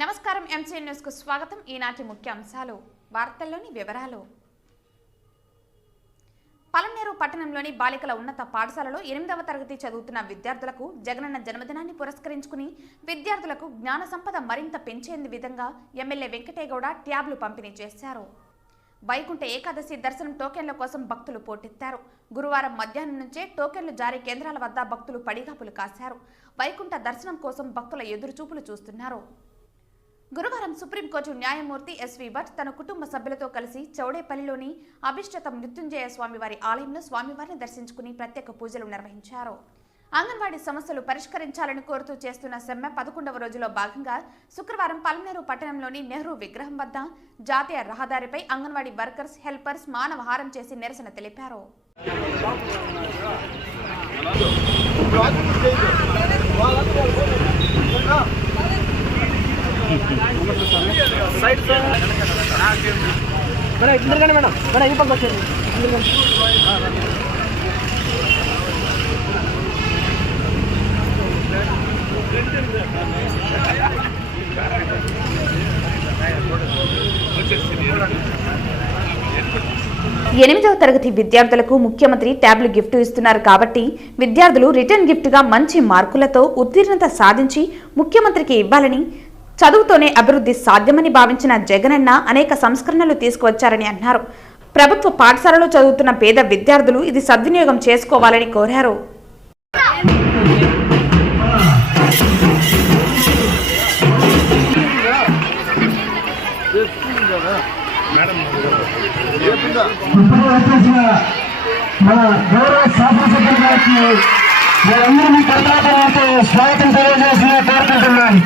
నమస్కారం MCN news కు స్వాగతం. ఈనాటి ముఖ్య అంశాలు వార్తల్లోని వివరాలు. పలమనేరు పట్టణంలోని బాలికల ఉన్నత పాఠశాలలో 8వ తరగతి చదువుతున్న విద్యార్థులకు జగనన్న జన్మదినాన్ని పురస్కరించుకుని విద్యార్థులకు జ్ఞాన సంపద మరింత పెంచేందు విధంగా ఎమ్మెల్యే వెంకటేగౌడ ట్యాబ్లు పంపిణీ చేశారు. వైకుంఠ ఏకాదశి దర్శనం టోకెన్ల కోసం భక్తులు పోటెత్తారు. గురువారం మధ్యాహ్నం నుంచే టోకెన్లు జారీ కేంద్రాల వద్ద భక్తులు పడిగాపులు కాశారు. వైకుంఠ దర్శనం కోసం భక్తుల ఎదురుచూపులు చూస్తున్నారు. గురువారం సుప్రీంకోర్టు న్యాయమూర్తి ఎస్వి భట్ తన కుటుంబ సభ్యులతో కలిసి చౌడేపల్లిలోని అభిష్టత మృత్యుంజయ స్వామివారి ఆలయంలో స్వామివారిని దర్శించుకుని ప్రత్యేక పూజలు నిర్వహించారు. అంగన్వాడీ సమస్యలు పరిష్కరించాలని కోరుతూ చేస్తున్న సమ్మె 11వ రోజులో భాగంగా శుక్రవారం పలమనేరు పట్టణంలోని నెహ్రూ విగ్రహం వద్ద జాతీయ రహదారిపై అంగన్వాడీ వర్కర్స్ హెల్పర్స్ మానవహారం చేసి నిరసన తెలిపారు. ఎనిమిదవ తరగతి విద్యార్థులకు ముఖ్యమంత్రి ట్యాబ్లు గిఫ్ట్ ఇస్తున్నారు కాబట్టి విద్యార్థులు రిటర్న్ గిఫ్ట్ గా మంచి మార్కులతో ఉత్తీర్ణత సాధించి ముఖ్యమంత్రికి ఇవ్వాలని, చదువుతోనే అభివృద్ధి సాధ్యమని భావించిన జగనన్న అనేక సంస్కరణలు తీసుకువచ్చారని అన్నారు. ప్రభుత్వ పాఠశాలలో చదువుతున్న పేద విద్యార్థులు ఇది సద్వినియోగం చేసుకోవాలని కోరారు. స్వాగతం తెలియజేసి కోరుకుంటున్నాను.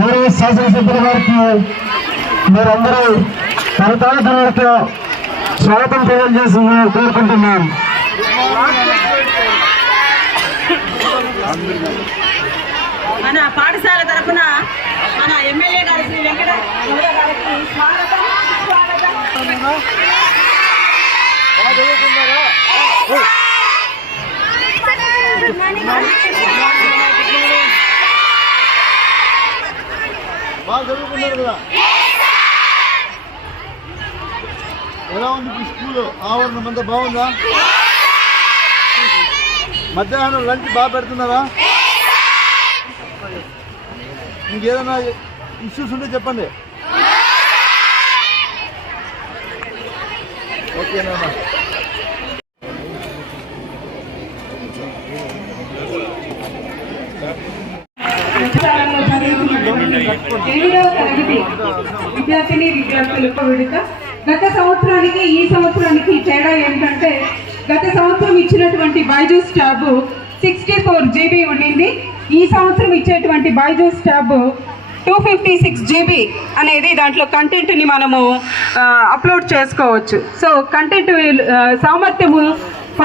గౌరవ శాసనసభ్యుల వారికి మీరందరూ కరతాళతో స్వాగతం తెలియజేసి కోరుకుంటున్నాను. మన పాఠశాల తరఫున మన ఎమ్మెల్యే గారి శ్రీ వెంకటేగౌడ గారికి స్వాగతం. బాగా చదువుకున్నారు కదా? ఎలా ఉంది స్కూల్ ఆవరణం అంతా బాగుందా? మధ్యాహ్నం లంచ్ బాగా పెడుతున్నారా? ఇంకేదైనా ఇష్యూస్ ఉంటే చెప్పండి. ఓకేనా? విద్యార్థిని విద్యార్థులకు విడత గత సంవత్సరానికి ఈ సంవత్సరానికి తేడా ఏంటంటే, గత సంవత్సరం ఇచ్చినటువంటి బైజూస్ ట్యాబ్ 64 GB ఉండింది. ఈ సంవత్సరం ఇచ్చేటువంటి బైజూస్ ట్యాబ్ 256 GB అనేది దాంట్లో కంటెంట్ని మనము అప్లోడ్ చేసుకోవచ్చు. సో కంటెంట్ సామర్థ్యము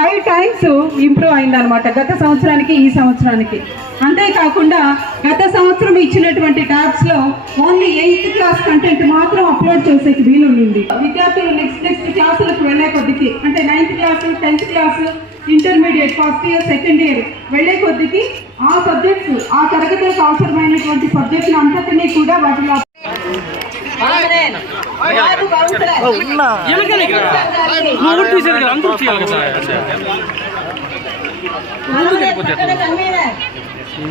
5 times ఇంప్రూవ్ అయిందనమాట గత సంవత్సరానికి ఈ సంవత్సరానికి. అంతేకాకుండా గత సంవత్సరం ఇచ్చినటువంటి ట్యాబ్స్లో ఓన్లీ 8th క్లాస్ కంటెంట్ మాత్రం అప్లోడ్ చేసేకి వీలుండింది. విద్యార్థులు నెక్స్ట్ క్లాసులకు వెళ్ళే కొద్దికి, అంటే 9th class 10th class intermediate first year second year వెళ్ళే కొద్దికి ఆ సబ్జెక్ట్స్, ఆ తరగతులకు అవసరమైనటువంటి సబ్జెక్టులు అంతటినీ కూడా వాటిలో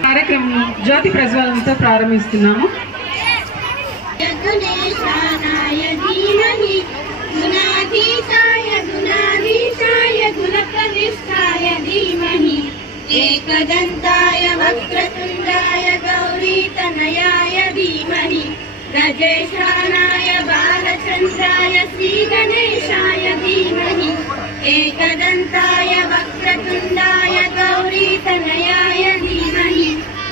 కార్యక్రమం జ్యోతి ప్రజ్వలనతో ప్రారంభిస్తున్నాము. एकदन्ताय वक्रतुण्डाय गौरीतनयाय धीमहि गजेशानाय बालचन्द्राय श्रीगणेशाय धीमहि एकदन्ताय वक्रतुण्डाय गौरीतनयाय धीमहि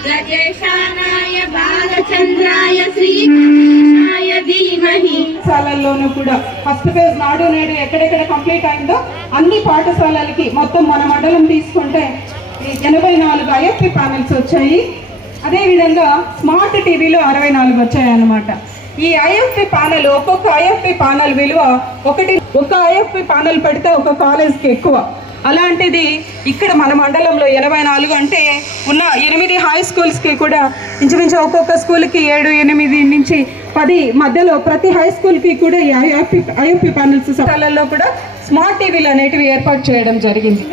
गजेशानाय बालचन्द्राय श्रीगणेशाय धीमहि. పాఠశాలల్లోనూ కూడా ఫస్ట్ ఫేజ్ నాడు నేడు ఎక్కడెక్కడ కంప్లీట్ అయిందో అన్ని పాఠశాలలకి మొత్తం మన మండలం తీసుకుంటే 84 IFP ప్యానెల్స్ వచ్చాయి. అదేవిధంగా స్మార్ట్ టీవీలు 64 వచ్చాయన్నమాట. ఈ IFP ప్యానెల్, ఒక్కొక్క IFP ప్యానెల్ విలువ ఒక IFP ప్యానెల్ పెడితే ఒక కాలేజ్కి ఎక్కువ. అలాంటిది ఇక్కడ మన మండలంలో 84 అంటే ఉన్న 8 హై స్కూల్స్కి కూడా ఇంచుమించు ఒక్కొక్క స్కూల్కి 7, 8 నుంచి 10 మధ్యలో ప్రతి హై స్కూల్కి కూడా ఈ ఐఎఫ్పి ప్యానెల్స్ స్థలాల్లో కూడా స్మార్ట్ టీవీలు అనేటివి ఏర్పాటు చేయడం జరిగింది.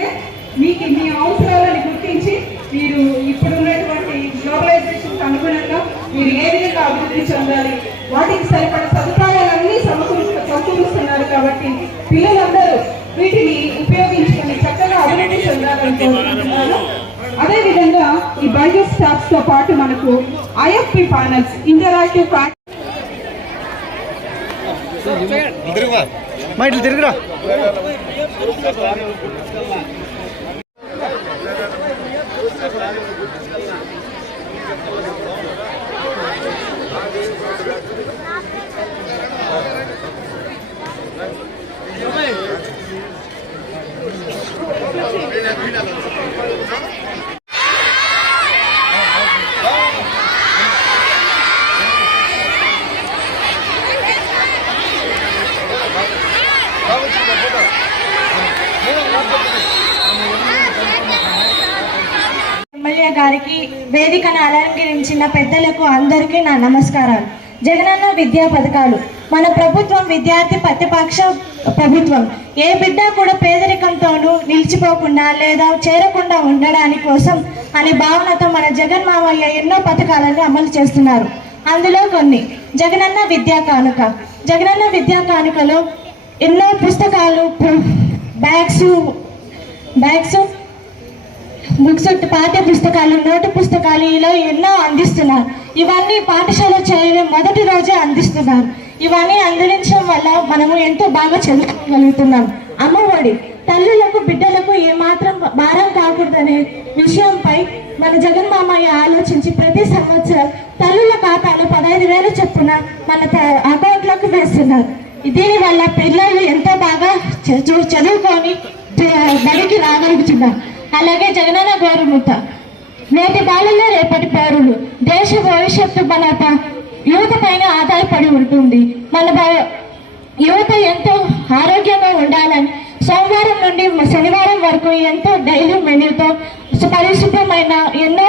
మీకు మీ అవసరాలను గుర్తించి మీరు ఇప్పుడున్నటువంటి గ్లోబలైజేషన్కి అనుగుణంగా మీరు ఏ విధంగా అభివృద్ధి చెందాలి, వాటికి సరిపడ సదుపాయాలన్నీ సమకూరుస్తున్నారు. కాబట్టి పిల్లలందరూ వీటిని ఉపయోగించుకొని చక్కగా అభివృద్ధి చెందాలని కోరుకుంటున్నాను. అదేవిధంగా ఈ బైజూస్ స్టాఫ్స్ తో పాటు మనకు ఐఎఫ్పి ప్యానెల్స్ ఇంటరాక్టివ్ తిరుగురా ఎమ్మెల్యే గారికి, వేదికను అలంకరించిన పెద్దలకు అందరికీ నా నమస్కారాలు. జగనన్న విద్యా పథకాలు. మన ప్రభుత్వం విద్యార్థి ప్రతిపక్ష ప్రభుత్వం. ఏ బిడ్డ కూడా పేదరికంతోనూ నిలిచిపోకుండా లేదా చేరకుండా ఉండడానికి కోసం అనే భావనతో మన జగన్ మామయ్య ఎన్నో పథకాలను అమలు చేస్తున్నారు. అందులో కొన్ని జగనన్న విద్యా కానుక. జగనన్న విద్యా కానుకలో ఎన్నో పుస్తకాలు, బ్యాగ్స్, బుక్స్, పాఠ్య పుస్తకాలు, నోటు పుస్తకాలు ఇలా ఎన్నో అందిస్తున్నారు. ఇవన్నీ పాఠశాల చేయడం మొదటి రోజే అందిస్తున్నారు. ఇవన్నీ అందించడం వల్ల మనము ఎంతో బాగా చదువుకోగలుగుతున్నాం. అమ్మఒడి తల్లులకు, బిడ్డలకు ఏమాత్రం భారం కాకూడదనే విషయంపై మన జగన్ మామయ్య ఆలోచించి ప్రతి సంవత్సరం తల్లుల ఖాతాలో 15,000 చొప్పున మన అకౌంట్లకు వేస్తున్నారు. దీనివల్ల పిల్లలు ఎంతో బాగా చదువుకొని బడికి రాగలుగుతున్నారు. అలాగే జగనన్న గోరుముద్ద. నేటి బాలలే రేపటి పౌరులు. దేశ భవిష్యత్తు మన యువత పైన ఆధారపడి ఉంటుంది. మన యువత ఎంతో ఆరోగ్యంగా ఉండాలని సోమవారం నుండి శనివారం వరకు ఎంతో డైలీ మెనూతో పరిశుభ్రమైన ఎన్నో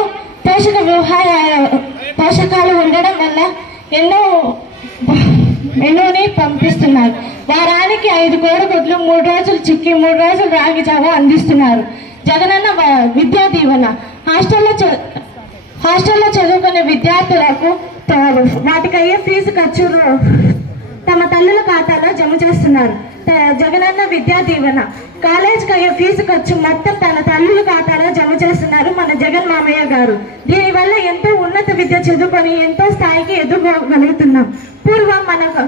పోషకాలు ఉండడం వల్ల ఎన్నో మెనూని పంపిస్తున్నారు. వారానికి 5 కోడిగుడ్లు, 3 రోజులు చిక్కి, 3 రోజులు రాగి జావ అందిస్తున్నారు. జగనన్న విద్యా దీవెన. హాస్టల్లో చదువుకునే విద్యార్థులకు వాటికి అయ్యే ఫీజు ఖర్చు తమ తల్లుల ఖాతాలో జమ చేస్తున్నారు. జగనన్న విద్యా దీవెన. కాలేజీకి అయ్యే ఫీజు ఖర్చు మొత్తం తన తల్లుల ఖాతాలో జమ చేస్తున్నారు మన జగన్ మామయ్య గారు. దీనివల్ల ఎంతో ఉన్నత విద్య చదువుకొని ఎంతో స్థాయికి ఎదుర్కోగలుగుతున్నాం. పూర్వం మనకు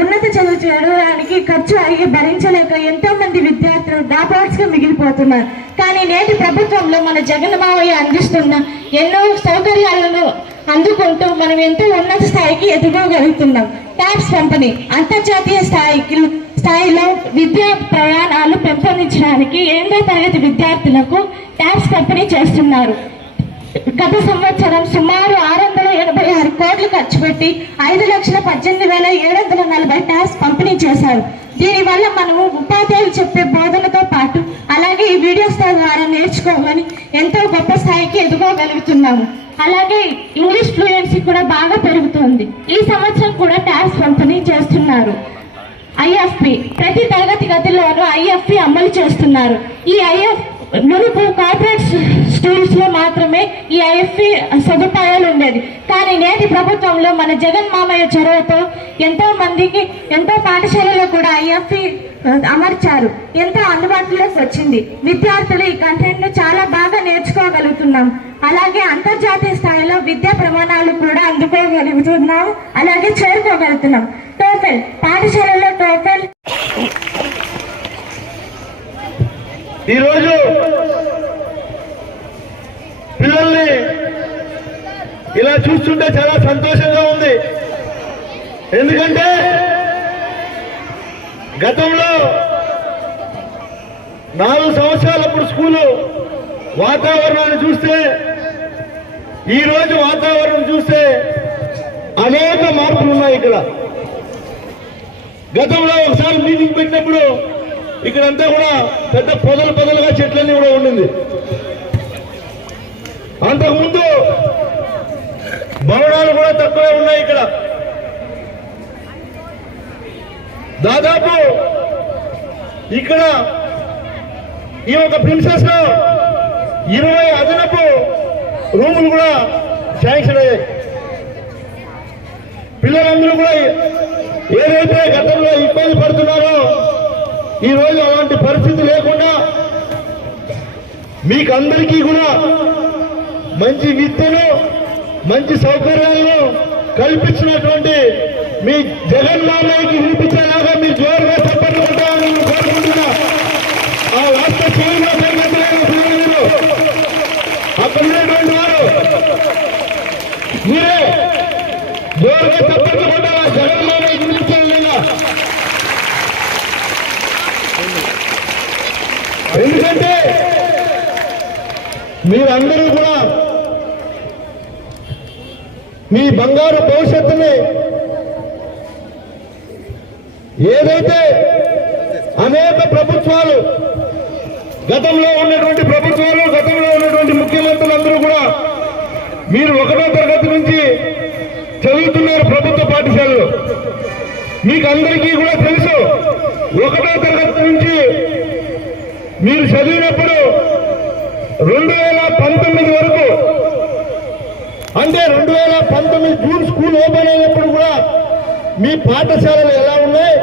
ఉన్నత చదువు చదవడానికి ఖర్చు అయ్యి భరించలేక ఎంతో మంది విద్యార్థులు డ్రాప్అవుట్స్ గా మిగిలిపోతున్నారు. కానీ నేటి ప్రభుత్వంలో మన జగన్ మావయ్య అందిస్తున్న ఎన్నో సౌకర్యాలను అందుకుంటూ మనం ఎంతో ఉన్నత స్థాయికి ఎదుర్కోగలుగుతున్నాం. ట్యాబ్స్ పంపిణీ. అంతర్జాతీయ స్థాయిలో విద్యా ప్రయాణాలు పెంపొందించడానికి 8వ తరగతి విద్యార్థులకు ట్యాబ్స్ పంపిణీ చేస్తున్నారు. గత సంవత్సరం సుమారు 686 కోట్లు ఖర్చు పెట్టి 5,18,740 ట్యాబ్స్ పంపిణీ చేశారు. దీనివల్ల మనము ఉపాధ్యాయులు చెప్పే బోధనతో పాటు అలాగే ఈ వీడియోస్ ద్వారా నేర్చుకోమని ఎంతో గొప్ప స్థాయికి ఎదుర్కోగలుగుతున్నాము. అలాగే ఇంగ్లీష్ ఫ్లూయెన్సీ కూడా బాగా పెరుగుతుంది. ఈ సంవత్సరం కూడా ట్యాబ్స్ పంపిణీ చేస్తున్నారు. ఐఎఫ్పి. ప్రతి తరగతి గదిలోనూ ఐఎఫ్పి అమలు చేస్తున్నారు. ఈ మునుపు కార్పొరేట్ స్కూల్స్ లో మాత్రమే ఈ ఐఎఫ్పి సదుపాయాలు ఉండేది. కానీ నేటి ప్రభుత్వంలో మన జగన్ మామయ్య చొరవతో ఎంతో పాఠశాలలో కూడా ఐఎఫ్పి అమర్చారు. ఎంతో అందుబాటులోకి వచ్చింది. విద్యార్థులు ఈ కంటెంట్ ను చాలా బాగా నేర్చుకోగలుగుతున్నాం. అలాగే అంతర్జాతీయ స్థాయిలో విద్యా ప్రమాణాలు కూడా అందుకోగలుగుతున్నాం, అలాగే చేరుకోగలుగుతున్నాం. టోఫెల్. పాఠశాలలో టోఫెల్. ఈరోజు పిల్లల్ని ఇలా చూస్తుంటే చాలా సంతోషంగా ఉంది. ఎందుకంటే గతంలో 4 సంవత్సరాలప్పుడు స్కూలు వాతావరణాన్ని చూస్తే ఈ రోజు వాతావరణం చూస్తే అనేక మార్పులు ఉన్నాయి. ఇక్కడ గతంలో ఒకసారి మీటింగ్ పెట్టినప్పుడు ఇక్కడంతా కూడా పెద్ద పొదలుగా చెట్లన్నీ కూడా ఉండింది. అంతకుముందు భవనాలు కూడా తక్కువే ఉన్నాయి. ఇక్కడ దాదాపు ఇక్కడ ఈ ఒక ప్రిన్సెస్ లో 20 అదనపు రూములు కూడా శాంక్షన్ అయ్యాయి. పిల్లలందరూ కూడా ఏదైతే గతంలో ఇబ్బంది పడుతున్నారో ఈ రోజు అలాంటి పరిస్థితి లేకుండా మీకందరికీ కూడా మంచి విద్యను మంచి సౌకర్యాలను కల్పించినటువంటి మీ జగన్మోహన్కి వినిపించేలాగా మీ జోరుగా చప్పట్లు కొట్టాలని కోరుకుంటున్నా. ఆ రాష్ట్ర కేంద్ర పిల్లలు అక్కడ ఉన్నటువంటి వారు మీరే జోరుగా చప్పట్లు కొట్టాలా జగన్మోహన్కి వినిపించేలా. ఎందుకంటే మీరందరూ కూడా మీ బంగారు భవిష్యత్తుని ఏదైతే అనేక ప్రభుత్వాలు గతంలో ఉన్నటువంటి ముఖ్యమంత్రులందరూ కూడా మీరు 1వ తరగతి నుంచి చదువుతున్నారు ప్రభుత్వ పాఠశాలలో. మీకు అందరికీ కూడా తెలుసు 1వ తరగతి నుంచి మీరు చదివినప్పుడు 2019 వరకు అంటే 2019 జూన్ స్కూల్ ఓపెన్ అయినప్పుడు కూడా మీ పాఠశాలలు ఎలా ఉన్నాయి,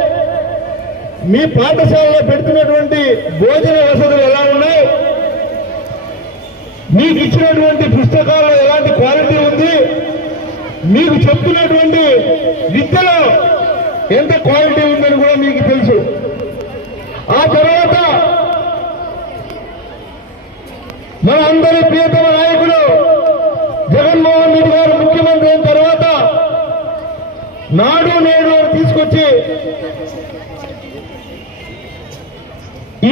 మీ పాఠశాలలో పెడుతున్నటువంటి భోజన వసతులు ఎలా ఉన్నాయి, మీకు ఇచ్చినటువంటి పుస్తకాల్లో ఎలాంటి క్వాలిటీ ఉంది, మీకు చెప్తున్నటువంటి విద్యలో ఎంత క్వాలిటీ ఉందని కూడా మీకు తెలుసు. ఆ తర్వాత మన అందరి ప్రియతమ నాయకుడు జగన్మోహన్ రెడ్డి గారు ముఖ్యమంత్రి అయిన తర్వాత నాడు నేడు తీసుకొచ్చి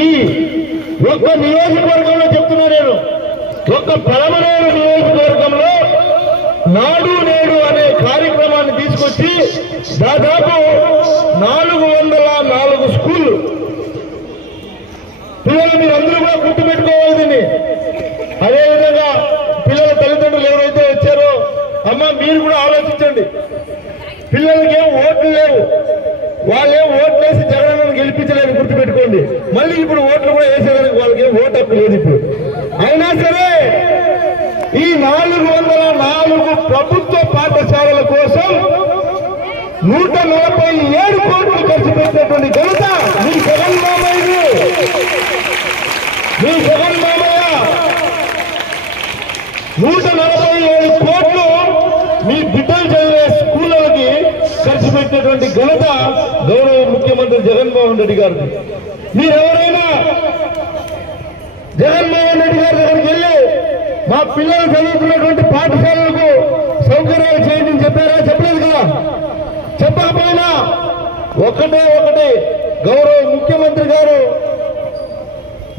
ఈ ఒక్క నియోజకవర్గంలో చెప్తున్నా నేను, ఒక్క పలమనేరు నియోజకవర్గంలో నాడు నేడు అనే కార్యక్రమాన్ని తీసుకొచ్చి దాదాపు 404 స్కూళ్ళు. పిల్లలు మీరందరూ కూడా గుర్తుపెట్టుకోవాలి దీన్ని. అదేవిధంగా పిల్లల తల్లిదండ్రులు ఎవరైతే వచ్చారో అమ్మ మీరు కూడా ఆలోచించండి. పిల్లలకి ఏం ఓట్లు లేవు, వాళ్ళేం ఓట్లు వేసి జగనన్నను గెలిపించలేదు గుర్తుపెట్టుకోండి. మళ్ళీ ఇప్పుడు ఓట్లు కూడా వేసేదానికి వాళ్ళకి ఏం ఓటు హక్కు లేదు ఇప్పుడు. అయినా సరే ఈ 404 ప్రభుత్వ పాఠశాలల కోసం 147 కోట్లు ఖర్చు పెట్టినటువంటి ఘనత మీ జగన్ మామయ్య. మీ జగన్ మామయ్య 147 కోట్లు మీ బిడ్డలు చదివే స్కూళ్ళకి ఖర్చు పెట్టినటువంటి ఘనత గౌరవ ముఖ్యమంత్రి జగన్మోహన్ రెడ్డి గారిది. మీరెవరైనా జగన్మోహన్ రెడ్డి గారి దగ్గరికి వెళ్ళి మా పిల్లలు చదువుతున్నటువంటి పాఠశాలలకు సౌకర్యాలు చేయండి చెప్పారా? చెప్పలేదు కదా. చెప్పకపోయినా ఒకటే గౌరవ ముఖ్యమంత్రి గారు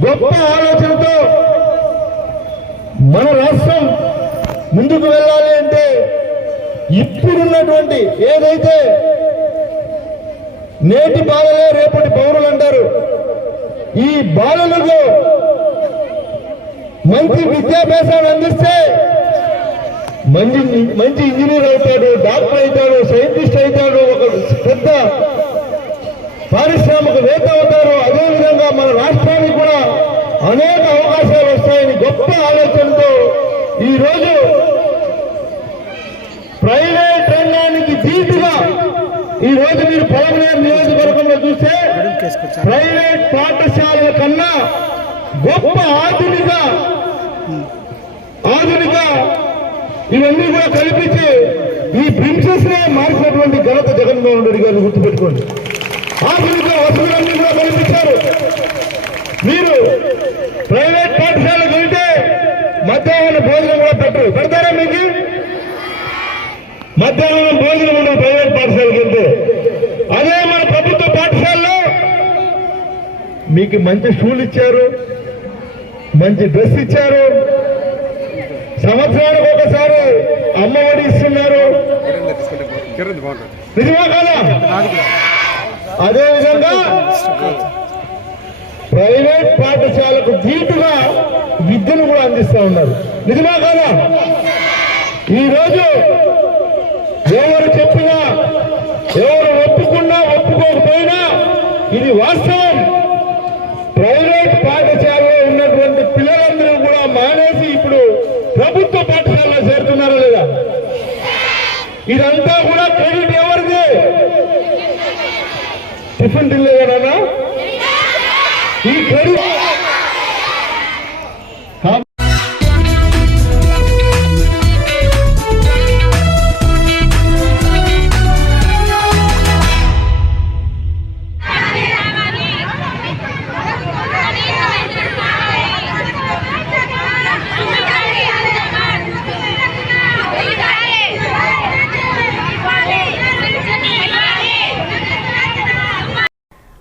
గొప్ప ఆలోచనతో మన రాష్ట్రం ముందుకు వెళ్ళాలి అంటే ఇప్పుడున్నటువంటి ఏదైతే నేటి బాలలే రేపటి పౌరులు అంటారు, ఈ బాలలకు మంచి విద్యాభ్యాసాన్ని అందిస్తే మంచి ఇంజనీర్ అవుతాడు, డాక్టర్ అవుతాడు, సైంటిస్ట్ అవుతాడు, ఒక పెద్ద పారిశ్రామికవేత్త అవుతారు. అదేవిధంగా మన రాష్ట్రానికి కూడా అనేక అవకాశాలు వస్తాయని గొప్ప ఆలోచనతో ఈరోజు ప్రైవేట్ రంగానికి ధీటుగా ఈరోజు మీరు పలమనేరు నియోజకవర్గంలో చూస్తే ప్రైవేట్ పాఠశాలల కన్నా గొప్ప ఆధునిక ఇవన్నీ కూడా కల్పించి ఈ ప్రిన్సెస్ నే మార్చినటువంటి ఘనత జగన్మోహన్ రెడ్డి గారిని గుర్తుపెట్టుకోండి. ఆధునిక వసతులన్నీ కూడా కల్పించారు. మీరు ప్రైవేట్ పాఠశాలకు వెళ్తే మధ్యాహ్న భోజనం కూడా పెడతారా? మీకు మధ్యాహ్నం భోజనం ఉండదు ప్రైవేట్ పాఠశాలకు వెళ్తే. అదే మన ప్రభుత్వ పాఠశాలలో మీకు మంచి షూలు ఇచ్చారు, మంచి డ్రెస్ ఇచ్చారు, సంవత్సరానికి ఒకసారి అమ్మఒడి ఇస్తున్నారు. నిజమా కాదా? అదేవిధంగా ప్రైవేట్ పాఠశాలకు ధీటుగా విద్యను కూడా అందిస్తా ఉన్నారు. నిజమా కాదా? ఈరోజు ఎవరు చెప్పినా, ఎవరు ఒప్పుకున్నా ఒప్పుకోకపోయినా ఇది వాస్తవం. ప్రైవేట్ పాఠశాలలో ఉన్నటువంటి పిల్లలందరూ కూడా మానేసి ఇప్పుడు ప్రభుత్వ పాఠశాలలో చేరుతున్నారా లేదా? ఇదంతా కూడా క్రెడిట్ ఎవరిది? టిఫిన్ తినలేదన్నా ఈ క్రెడిట్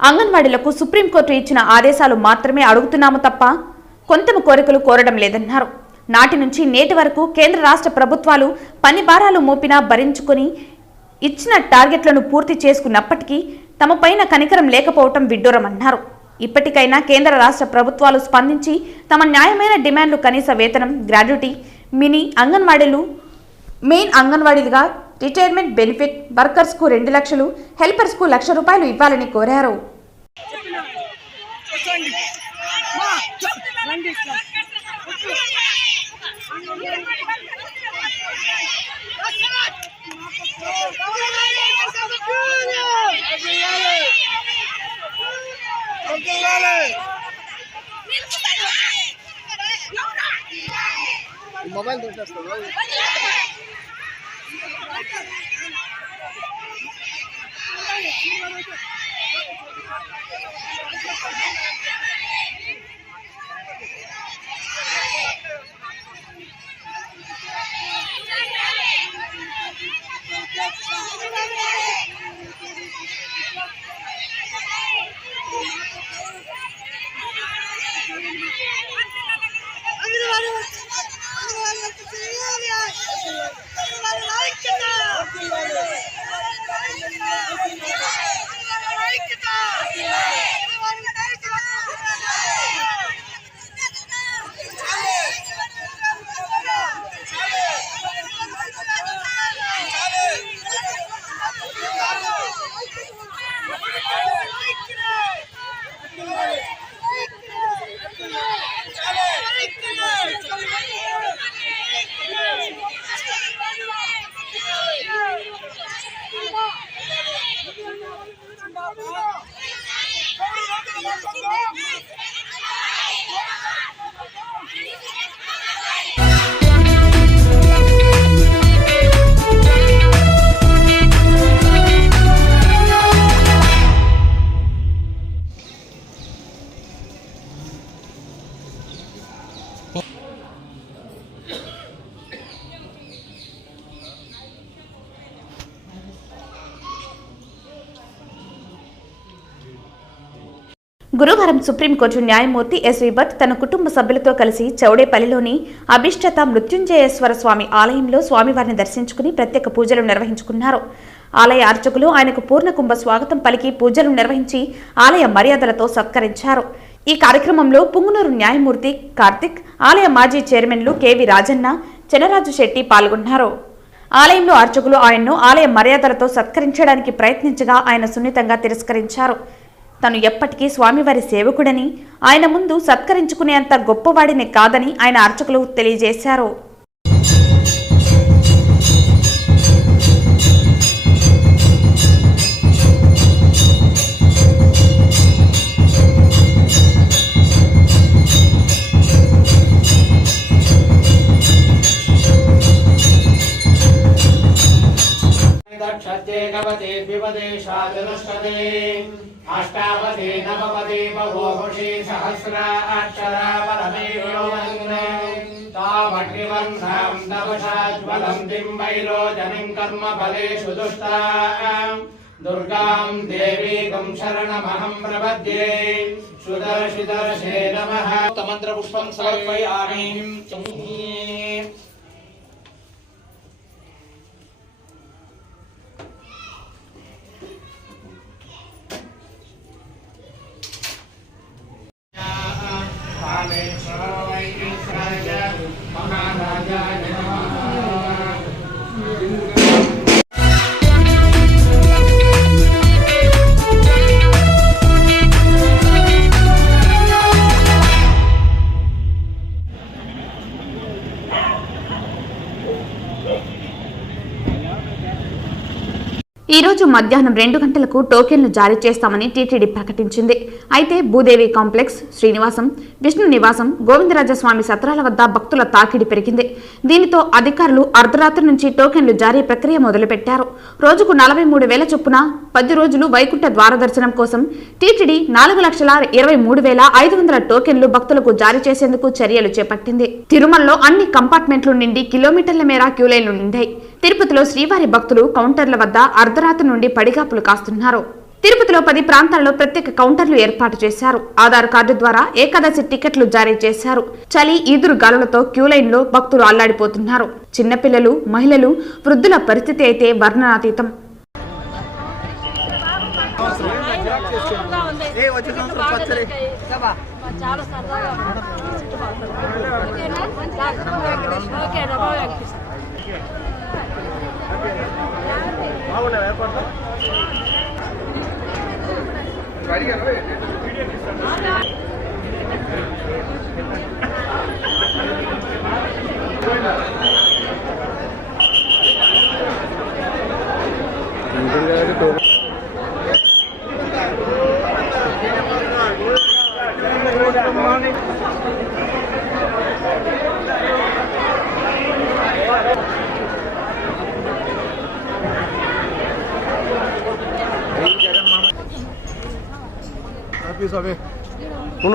అంగన్వాడీలకు సుప్రీంకోర్టు ఇచ్చిన ఆదేశాలు మాత్రమే అడుగుతున్నాము తప్ప కొంత కోరికలు కోరడం లేదన్నారు. నాటి నుంచి నేటి వరకు కేంద్ర రాష్ట్ర ప్రభుత్వాలు పని భారాలు మోపినా భరించుకుని ఇచ్చిన టార్గెట్లను పూర్తి చేసుకున్నప్పటికీ తమపైన కనికరం లేకపోవటం విడ్డూరమన్నారు. ఇప్పటికైనా కేంద్ర రాష్ట్ర ప్రభుత్వాలు స్పందించి తమ న్యాయమైన డిమాండ్లు కనీస వేతనం, గ్రాడ్యుటీ, మినీ అంగన్వాడీలు, మెయిన్ అంగన్వాడీలుగా రిటైర్మెంట్ బెనిఫిట్, వర్కర్స్కు 2 లక్షలు, హెల్పర్స్కు 1 లక్ష రూపాయలు ఇవ్వాలని కోరారు. మొబైల్ దొరికేస్తాడు. గురువారం సుప్రీంకోర్టు న్యాయమూర్తి ఎస్వి భట్ తన కుటుంబ సభ్యులతో కలిసి చౌడేపల్లిలోని అభిష్టత మృత్యుంజయేశ్వర స్వామి ఆలయంలో స్వామివారిని దర్శించుకుని ప్రత్యేక పూజలు నిర్వహించుకున్నారు. ఆలయ అర్చకులు ఆయనకు పూర్ణకుంభ స్వాగతం పలికి పూజలు నిర్వహించి ఆలయ మర్యాదలతో సత్కరించారు. ఈ కార్యక్రమంలో పుంగునూరు న్యాయమూర్తి కార్తిక్, ఆలయ మాజీ చైర్మన్లు కెవి రాజన్న, చెనరాజు శెట్టి పాల్గొన్నారు. ఆలయంలో అర్చకులు ఆయన్ను ఆలయ మర్యాదలతో సత్కరించడానికి ప్రయత్నించగా ఆయన సున్నితంగా తిరస్కరించారు. తను ఎప్పటికీ స్వామివారి సేవకుడని, ఆయన ముందు సత్కరించుకునేంత గొప్పవాడిని కాదని ఆయన అర్చకులు తెలియజేశారు. अष्टावती नवपदी बहुषी सहस्राक्षरा परमेयोवन्दे तामग्निवर्णां तपसाज्वलं बिम्बैरोजनिं कर्मफलेषु दुष्टां दुर्गां देवीं शरणमहं प्रपद्ये सुदर्शिदर्शे नमः मंत्रपुष्पं समर्पयामि। కాళేశ్వరో వైశ్రాయ మహారాజాయ నమః. ఈ రోజు మధ్యాహ్నం 2 గంటలకు టోకెన్లు జారీ చేస్తామని టీటీడీ ప్రకటించింది. అయితే భూదేవి కాంప్లెక్స్, శ్రీనివాసం, విష్ణు నివాసం, గోవిందరాజస్వామి సత్రాల వద్ద భక్తుల తాకిడి పెరిగింది. దీనితో అధికారులు అర్ధరాత్రి నుంచి టోకెన్లు జారీ ప్రక్రియ మొదలుపెట్టారు. రోజుకు 43,000 చొప్పున 10 రోజులు వైకుంఠ ద్వార దర్శనం కోసం టీటీడీ 4,23,500 టోకెన్లు భక్తులకు జారీ చేసేందుకు చర్యలు చేపట్టింది. తిరుమలలో అన్ని కంపార్ట్మెంట్లు నిండి కిలోమీటర్ల మేర క్యూలైన్లు నిండాయి. తిరుపతిలో శ్రీవారి భక్తులు కౌంటర్ల వద్ద అర్ధరాత్రి నుండి పడిగాపులు కాస్తున్నారు. తిరుపతిలో 10 ప్రాంతాల్లో ప్రత్యేక కౌంటర్లు ఏర్పాటు చేశారు. ఆధార్ కార్డు ద్వారా ఏకాదశి టికెట్లు జారీ చేశారు. చలి, ఈదురు గాలులతో క్యూలైన్లో భక్తులు అల్లాడిపోతున్నారు. చిన్నపిల్లలు, మహిళలు, వృద్ధుల పరిస్థితి అయితే వర్ణనాతీతం.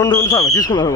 ఉండు స్వామి తీసుకున్నాను.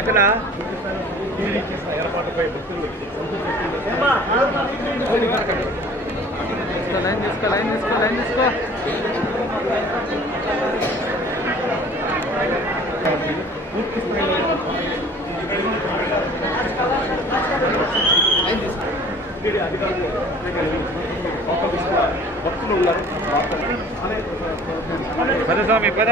ఎక్కడ లైన్ తీసుకో పద స్వామి పద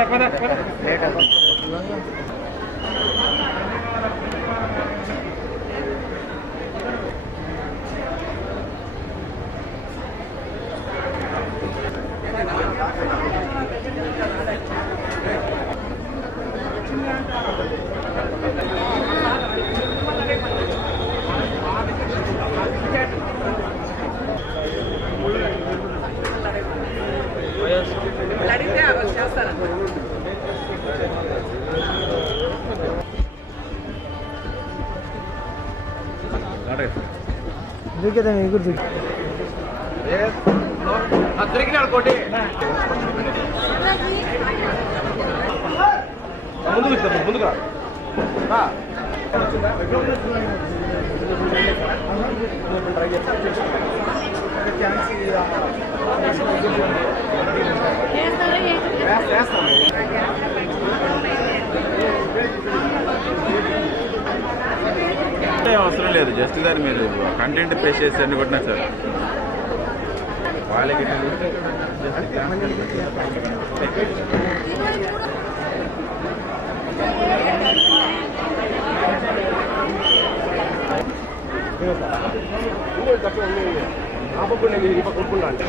దొరికినాడు కోటి ముందుగా అవసరం లేదు, జస్ట్ దాన్ని మీరు కంటెంట్ పేస్ చేసి అన్ని కొట్టినా సార్ వాళ్ళకి కొనుక్కున్నా అంటే